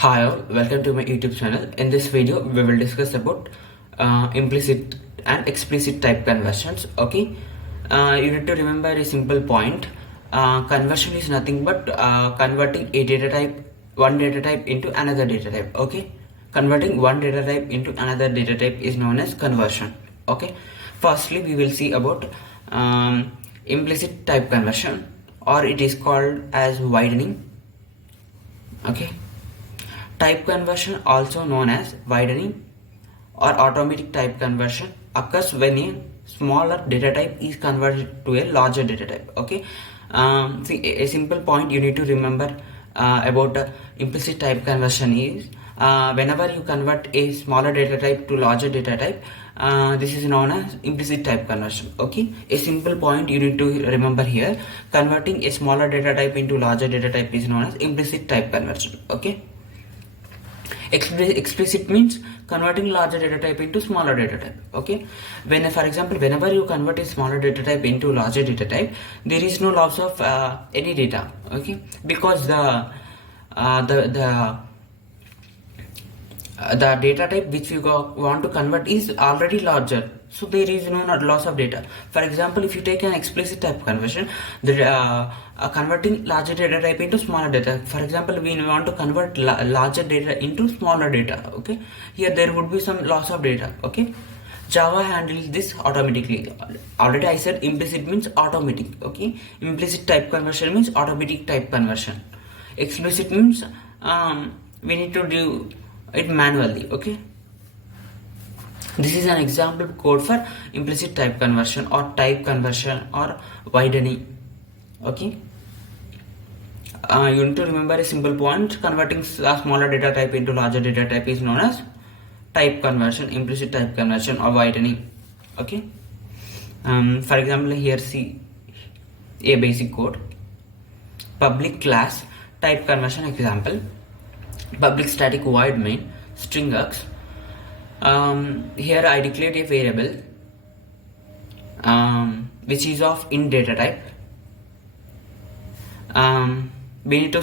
Hi all, welcome to my YouTube channel. In this video, we will discuss about implicit and explicit type conversions. Okay, you need to remember a simple point. Conversion is nothing but converting a data type, one data type into another data type. Okay, converting one data type into another data type is known as conversion. Okay, firstly, we will see about implicit type conversion, or it is called as widening. Okay. Type conversion, also known as widening or automatic type conversion, occurs when a smaller data type is converted to a larger data type. Okay, see, a simple point you need to remember about implicit type conversion is whenever you convert a smaller data type to larger data type, this is known as implicit type conversion. Okay, a simple point you need to remember here: converting a smaller data type into larger data type is known as implicit type conversion. Okay. Explicit means converting larger data type into smaller data type. Okay, for example, whenever you convert a smaller data type into larger data type, there is no loss of any data. Okay, because the data type which you want to convert is already larger, so there is no loss of data. For example, if you take an explicit type conversion, converting larger data type into smaller data. For example, we want to convert larger data into smaller data. Okay, here there would be some loss of data. Okay, Java handles this automatically. Already I said implicit means automatic. Okay, implicit type conversion means automatic type conversion. Explicit means we need to do it manually. Okay, this is an example code for implicit type conversion or type conversion or widening. Okay, you need to remember a simple point: converting a smaller data type into larger data type is known as type conversion, implicit type conversion or widening. Okay, for example, here see a basic code: public class type conversion example, public static void main string x. Here I declared a variable which is of int data type. We need to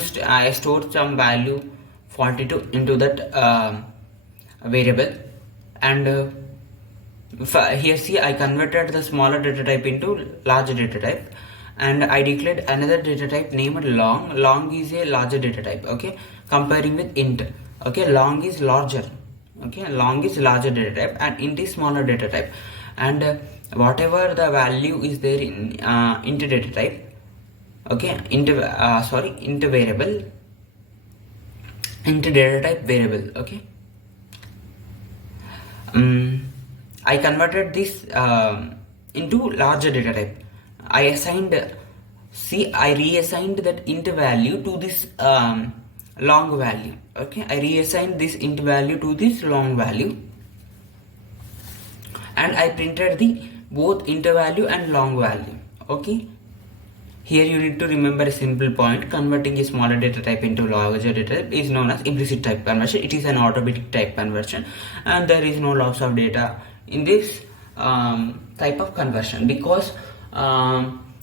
store some value 42 into that variable, and here see I converted the smaller data type into larger data type, and I declared another data type named long. Long is a larger data type. Okay, comparing with int. Okay, long is larger. Okay, long is larger data type and int is smaller data type, and whatever the value is there in int data type. Okay, int variable, int data type variable. Okay, I converted this into larger data type. I reassigned that int value to this long value. Okay, I reassigned this int value to this long value, and I printed the both int value and long value. Okay, here you need to remember a simple point: converting a smaller data type into larger data type is known as implicit type conversion. It is an automatic type conversion, and there is no loss of data in this type of conversion, because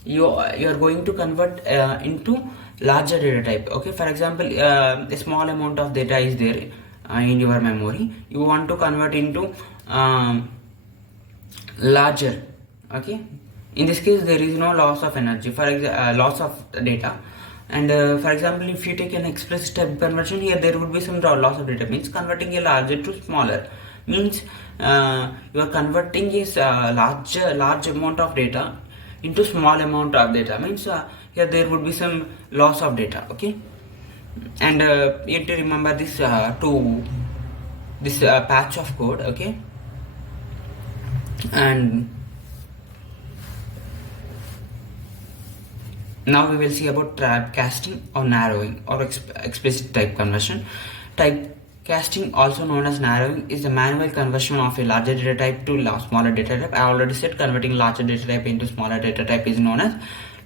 you are going to convert into larger data type. Okay, for example, a small amount of data is there in your memory. You want to convert into larger. Okay, in this case there is no loss of energy, for loss of data. And for example, if you take an explicit type conversion, here there would be some loss of data. Means converting a larger to smaller means you are converting a large amount of data into small amount of data. Means here there would be some loss of data. Okay, and you have to remember this patch of code. Okay, and now we will see about typecasting or narrowing or explicit type conversion. Typecasting, also known as narrowing, is the manual conversion of a larger data type to smaller data type. I already said converting larger data type into smaller data type is known as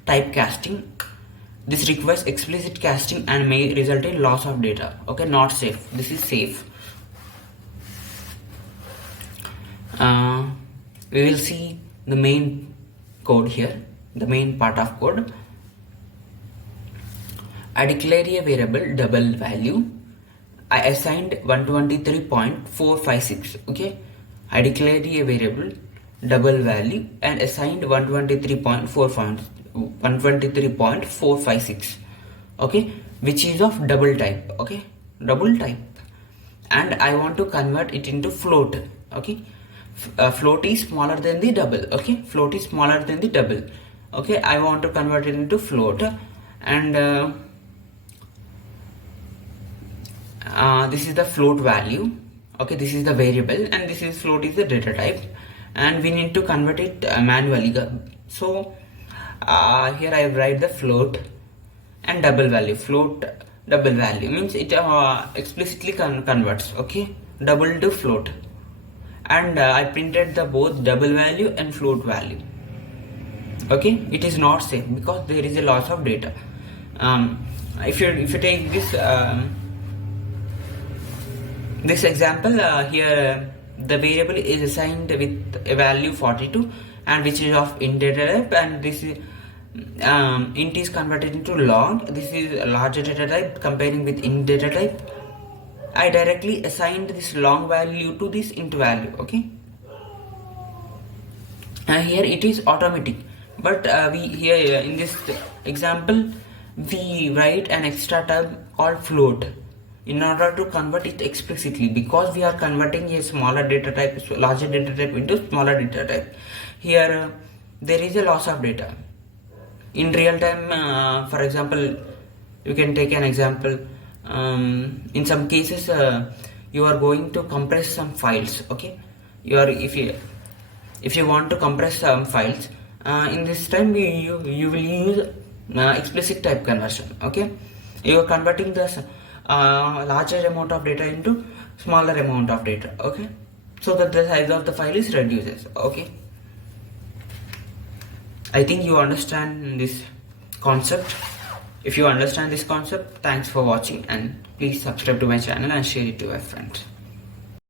typecasting. This requires explicit casting and may result in loss of data. Okay, not safe. This is safe. We will see the main code here, the main part of code. I declare a variable double value I assigned 123.456. Okay, I declared a variable double value and assigned 123.456. Okay, which is of double type. Okay, double type, and I want to convert it into float. Okay, float is smaller than the double. Okay, float is smaller than the double. Okay, I want to convert it into float, and this is the float value. Okay, this is the variable, and this is float is the data type, and we need to convert it manually. So here I write the float and double value. Float double value means it explicitly converts, okay, double to float, and I printed the both double value and float value. Okay, it is not same because there is a loss of data. If you take this example, here the variable is assigned with a value 42, and which is of int data type, and this is int is converted into log. This is a larger data type comparing with int data type. I directly assigned this long value to this int value. Okay, and here it is automatic, but we here in this example we write an extra term called float in order to convert it explicitly, because we are converting a smaller data type, larger data type into smaller data type. Here there is a loss of data in real time. For example, you can take an example. In some cases you are going to compress some files. Okay, if you want to compress some files, in this time you will use explicit type conversion. Okay, you are converting the larger amount of data into smaller amount of data. Okay, so that the size of the file is reduces. Okay, I think you understand this concept. If you understand this concept, thanks for watching, and please subscribe to my channel and share it to your friends.